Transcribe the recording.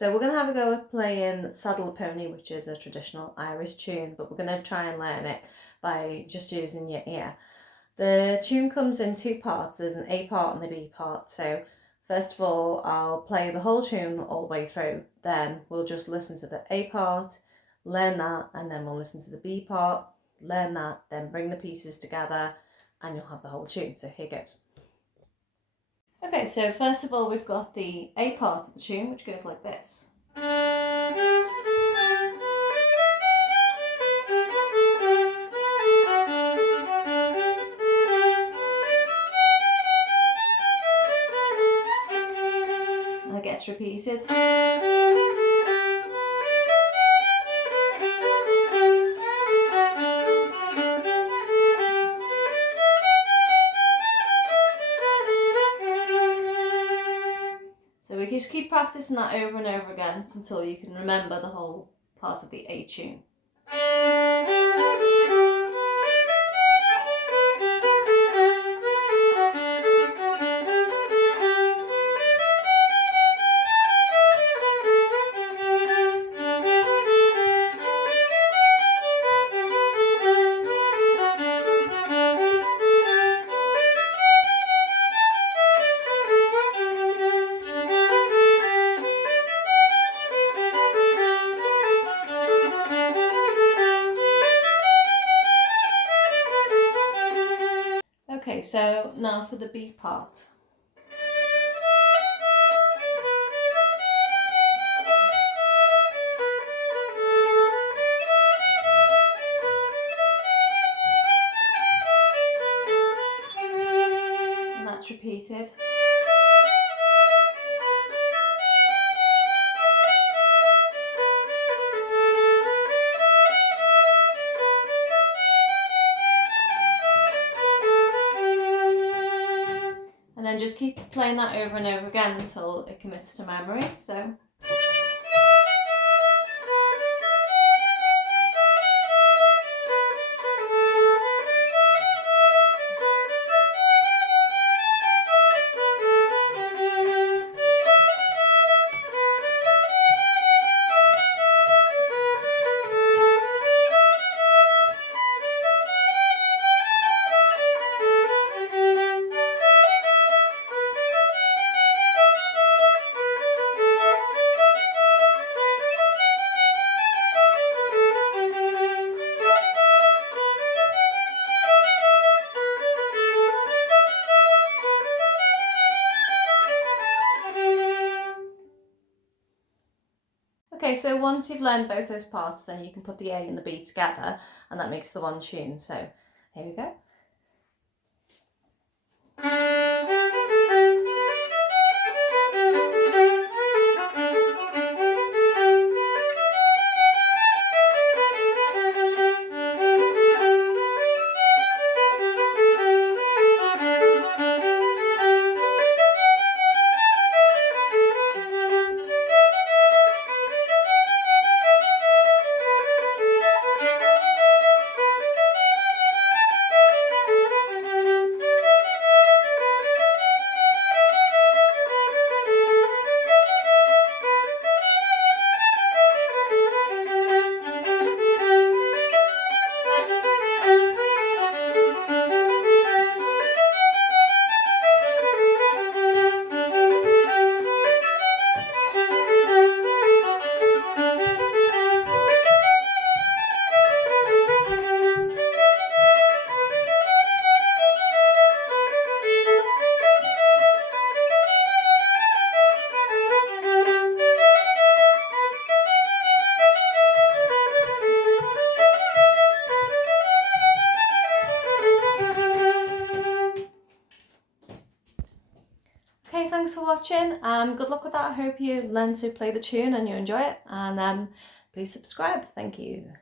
So we're going to have a go at playing Saddle a Pony, which is a traditional Irish tune, but we're going to try and learn it by just using your ear. The tune comes in two parts. There's an A part and the B part. So first of all, I'll play the whole tune all the way through. Then we'll just listen to the A part, learn that, and then we'll listen to the B part, learn that, then bring the pieces together, and you'll have the whole tune. So here goes. Okay, so first of all, we've got the A part of the tune, which goes like this. And it gets repeated. So we can just keep practicing that over and over again until you can remember the whole part of the A tune. Okay, so now for the B part. And that's repeated. And then just keep playing that over and over again until it commits to memory. So. Okay, so once you've learned both those parts, then you can put the A and the B together, and that makes the one tune. So here we go. Okay, thanks for watching. Good luck with that. I hope you learn to play the tune and you enjoy it. And please subscribe. Thank you.